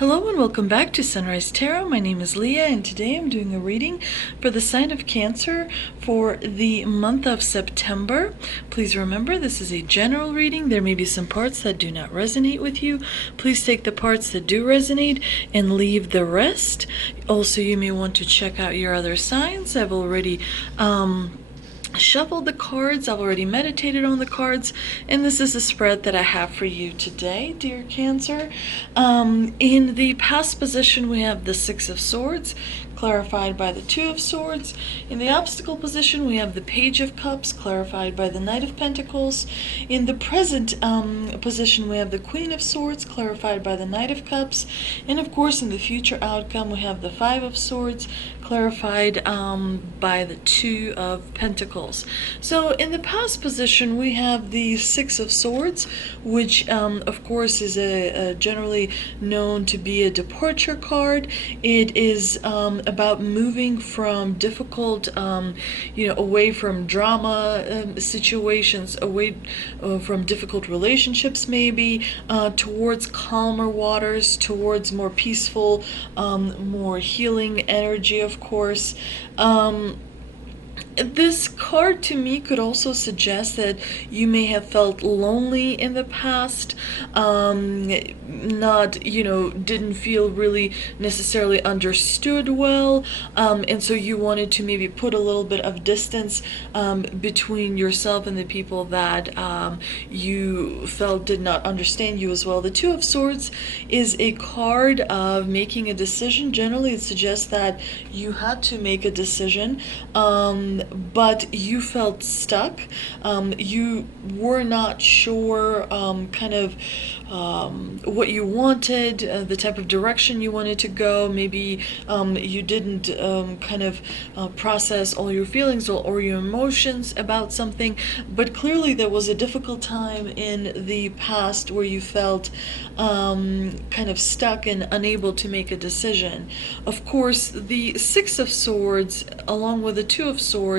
Hello and welcome back to Sunrise Tarot. My name is Leah and today I'm doing a reading for the sign of Cancer for the month of September. Please remember this is a general reading. There may be some parts that do not resonate with you. Please take the parts that do resonate and leave the rest. Also, you may want to check out your other signs. I've already shuffled the cards, I've already meditated on the cards, and this is the spread that I have for you today, dear Cancer. In the past position, we have the Six of Swords, clarified by the Two of Swords. In the obstacle position, we have the Page of Cups, clarified by the Knight of Pentacles. In the present position, we have the Queen of Swords, clarified by the Knight of Cups. And of course, in the future outcome, we have the Five of Swords, clarified by the Two of Pentacles. So in the past position, we have the Six of Swords, which of course is generally known to be a departure card. It is about moving from difficult, away from drama situations, away from difficult relationships maybe, towards calmer waters, towards more peaceful, more healing energy, of course. This card to me could also suggest that you may have felt lonely in the past, didn't feel really necessarily understood well, and so you wanted to maybe put a little bit of distance between yourself and the people that you felt did not understand you as well. The Two of Swords is a card of making a decision. Generally, it suggests that you had to make a decision, but you felt stuck. You were not sure what you wanted, the type of direction you wanted to go. Maybe you didn't process all your feelings or your emotions about something, but clearly there was a difficult time in the past where you felt kind of stuck and unable to make a decision. Of course, the Six of Swords along with the Two of Swords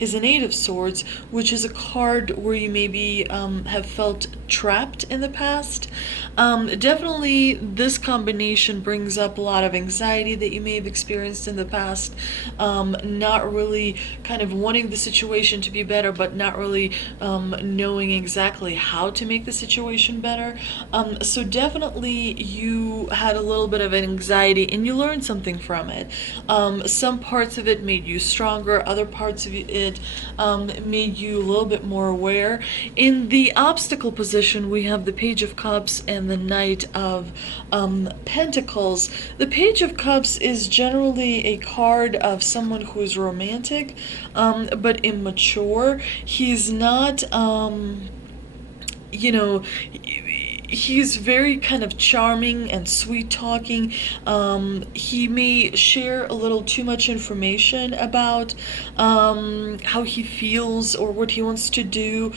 is an Eight of Swords, which is a card where you maybe have felt trapped in the past. Definitely this combination brings up a lot of anxiety that you may have experienced in the past, not really kind of wanting the situation to be better, but not really knowing exactly how to make the situation better. So definitely you had a little bit of an anxiety and you learned something from it. Some parts of it made you stronger, other parts of it made you a little bit more aware. In the obstacle position, we have the Page of Cups and the Knight of Pentacles. The Page of Cups is generally a card of someone who is romantic, but immature. He's not, he's very kind of charming and sweet talking. He may share a little too much information about how he feels or what he wants to do.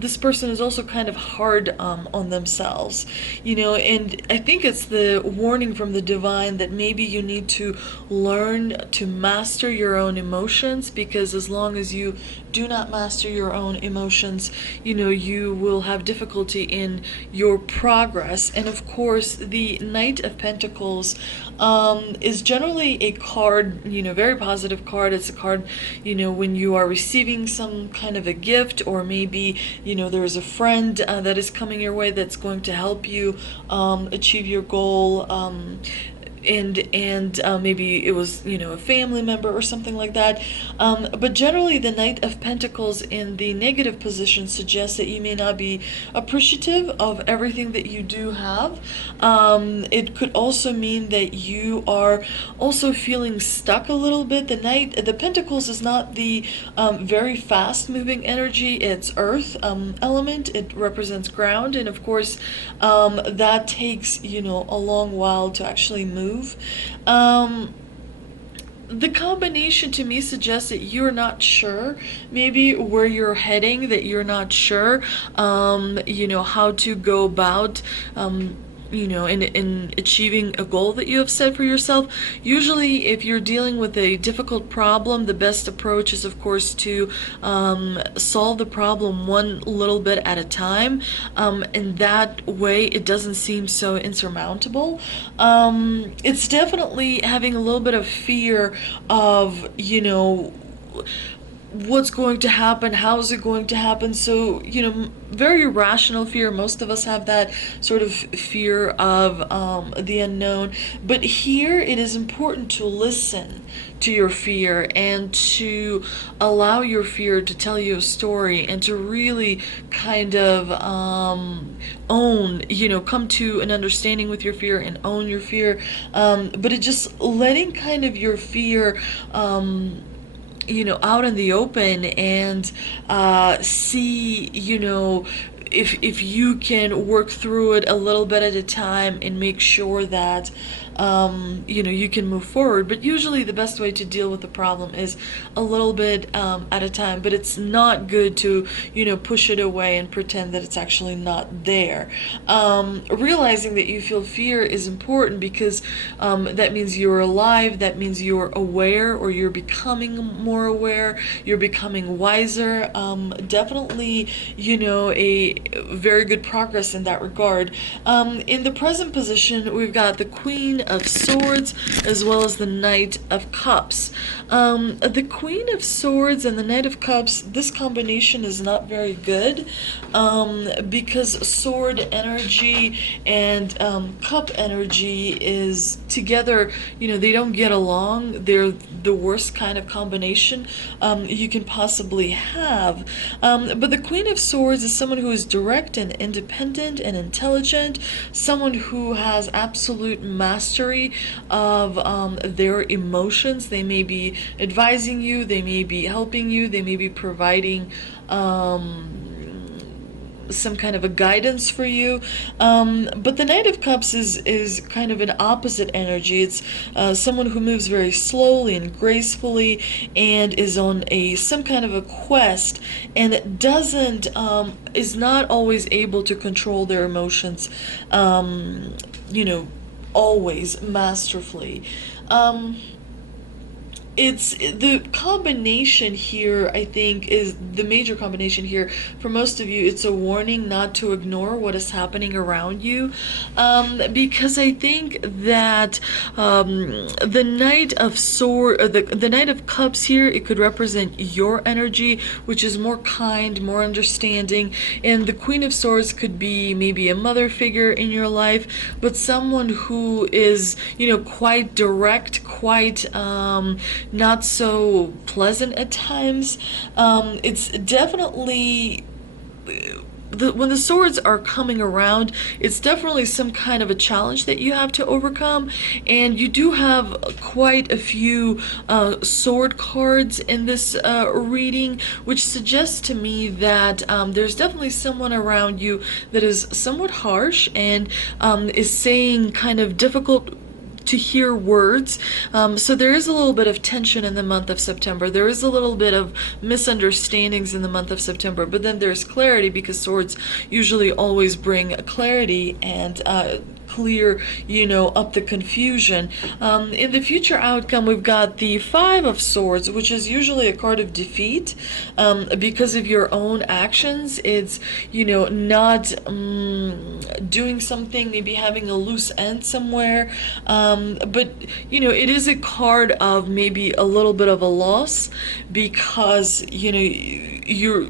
This person is also kind of hard on themselves, and I think it's the warning from the divine that maybe you need to learn to master your own emotions, because as long as you do not master your own emotions, you will have difficulty in your progress. And of course, the Knight of Pentacles is generally a card, very positive card. It's a card, when you are receiving some kind of a gift, or maybe, there's a friend that is coming your way that's going to help you achieve your goal. And maybe it was a family member or something like that, but generally the Knight of Pentacles in the negative position suggests that you may not be appreciative of everything that you do have. It could also mean that you are also feeling stuck a little bit. The Pentacles is not the very fast moving energy. It's earth element. It represents ground, and of course that takes a long while to actually move. The combination to me suggests that you're not sure maybe where you're heading, that you're not sure how to go about in achieving a goal that you have set for yourself. Usually, if you're dealing with a difficult problem, the best approach is, of course, to solve the problem one little bit at a time. And that way, it doesn't seem so insurmountable. It's definitely having a little bit of fear of, what's going to happen, how is it going to happen. So, very rational fear. Most of us have that sort of fear of the unknown. But here it is important to listen to your fear and to allow your fear to tell you a story, and to really kind of come to an understanding with your fear and own your fear. But it just letting kind of your fear out in the open, and see, if you can work through it a little bit at a time and make sure that you can move forward. But usually the best way to deal with the problem is a little bit at a time. But it's not good to push it away and pretend that it's actually not there. Realizing that you feel fear is important, because that means you're alive, that means you're aware, or you're becoming more aware, you're becoming wiser. Definitely a very good progress in that regard. In the present position, we've got the Queen of Swords as well as the Knight of Cups. The Queen of Swords and the Knight of Cups, this combination is not very good, because sword energy and cup energy is together, they don't get along. They're the worst kind of combination you can possibly have. But the Queen of Swords is someone who is direct and independent and intelligent, someone who has absolute mastery of their emotions. They may be advising you, they may be helping you, they may be providing some kind of a guidance for you. But the Knight of Cups is kind of an opposite energy. It's someone who moves very slowly and gracefully, and is on some kind of a quest, and doesn't is not always able to control their emotions, always masterfully. It's the combination here, I think, is the major combination here for most of you. It's a warning not to ignore what is happening around you, because I think that the Knight of the Knight of Cups here, it could represent your energy, which is more kind, more understanding, and the Queen of Swords could be maybe a mother figure in your life, but someone who is quite direct, quite not so pleasant at times. It's definitely, when the swords are coming around, it's definitely some kind of a challenge that you have to overcome, and you do have quite a few sword cards in this reading, which suggests to me that there's definitely someone around you that is somewhat harsh, and is saying kind of difficult to hear words. So there is a little bit of tension in the month of September. There is a little bit of misunderstandings in the month of September, but then there's clarity, because swords usually always bring clarity and clear, up the confusion. In the future outcome, we've got the Five of Swords, which is usually a card of defeat, because of your own actions. It's, not doing something, maybe having a loose end somewhere. But, it is a card of maybe a little bit of a loss, because,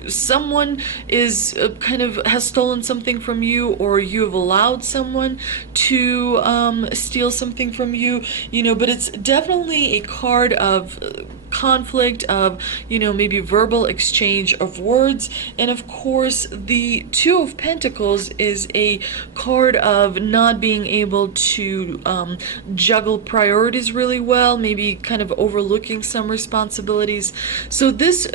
someone is kind of has stolen something from you, or you have allowed someone to steal something from you, but it's definitely a card of conflict, of maybe verbal exchange of words. And of course, the Two of Pentacles is a card of not being able to juggle priorities really well, maybe kind of overlooking some responsibilities. So this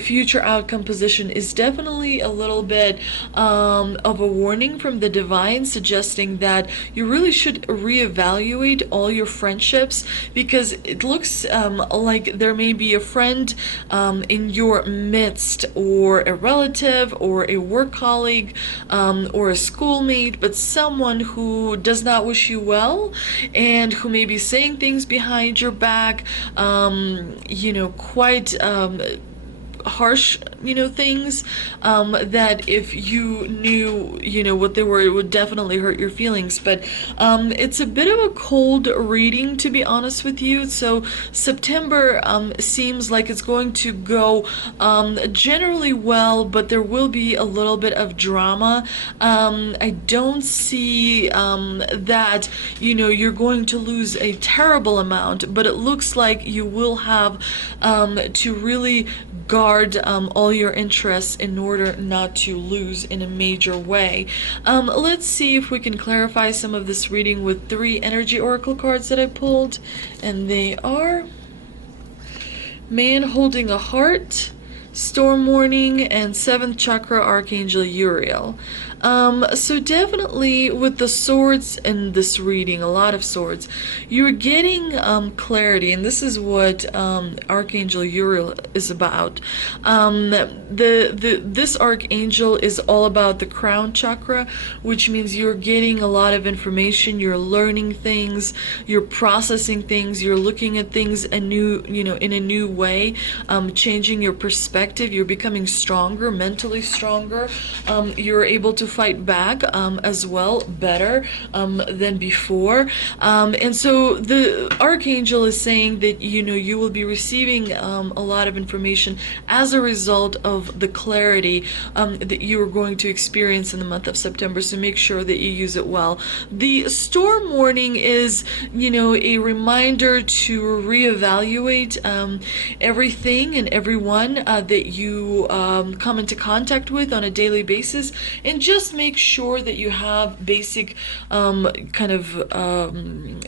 future outcome position is definitely a little bit of a warning from the divine, suggesting that you really should reevaluate all your friendships, because it looks like there may may be a friend in your midst, or a relative, or a work colleague, or a schoolmate, but someone who does not wish you well, and who may be saying things behind your back, quite harsh, things, that if you knew, what they were, it would definitely hurt your feelings. But it's a bit of a cold reading, to be honest with you. So September seems like it's going to go generally well, but there will be a little bit of drama. I don't see that, you're going to lose a terrible amount, but it looks like you will have to really guard all your interests in order not to lose in a major way. Let's see if we can clarify some of this reading with 3 energy oracle cards that I pulled, and they are Man Holding a Heart, Storm Warning, and 7th Chakra Archangel Uriel. So definitely with the swords in this reading, a lot of swords, you're getting clarity, and this is what Archangel Uriel is about. This archangel is all about the crown chakra, which means you're getting a lot of information, you're learning things, you're processing things, you're looking at things anew, in a new way, changing your perspective, you're becoming stronger, mentally stronger, you're able to fight back as well, better than before. And so the archangel is saying that you will be receiving a lot of information as a result of the clarity that you are going to experience in the month of September. So make sure that you use it well. The storm warning is a reminder to reevaluate everything and everyone that you come into contact with on a daily basis, and just make sure that you have basic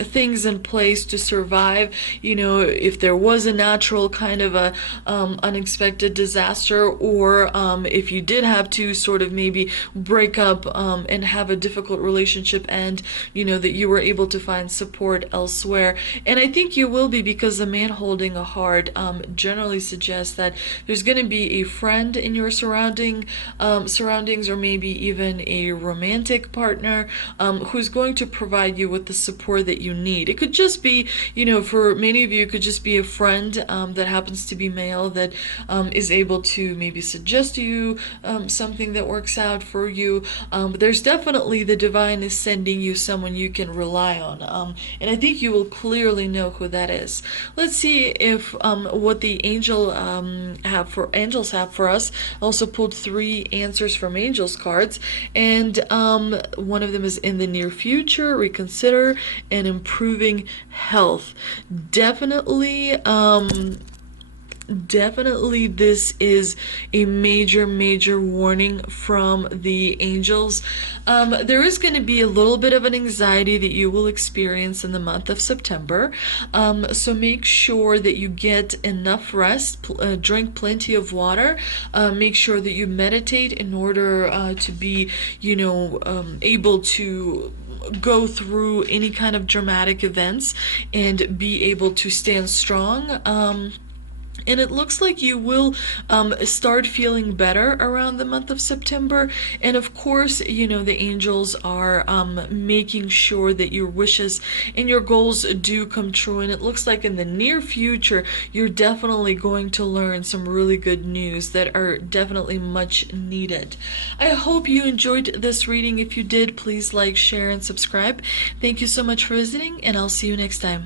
things in place to survive. If there was a natural kind of a unexpected disaster, or if you did have to sort of maybe break up and have a difficult relationship, and that you were able to find support elsewhere. And I think you will be, because the Man Holding a Heart generally suggests that there's going to be a friend in your surroundings, or maybe even a romantic partner who's going to provide you with the support that you need. It could just be, for many of you, it could just be a friend that happens to be male that is able to maybe suggest to you something that works out for you. But there's definitely, the divine is sending you someone you can rely on. And I think you will clearly know who that is. Let's see if what the angels have for us. I also pulled 3 answers from angels cards, and one of them is in the near future, reconsider, and improving health. Definitely this is a major warning from the angels. There is going to be a little bit of an anxiety that you will experience in the month of September, so make sure that you get enough rest, drink plenty of water, make sure that you meditate in order to be able to go through any kind of dramatic events and be able to stand strong. And it looks like you will start feeling better around the month of September. And of course, the angels are making sure that your wishes and your goals do come true. And it looks like in the near future, you're definitely going to learn some really good news that are definitely much needed. I hope you enjoyed this reading. If you did, please like, share, and subscribe. Thank you so much for visiting, and I'll see you next time.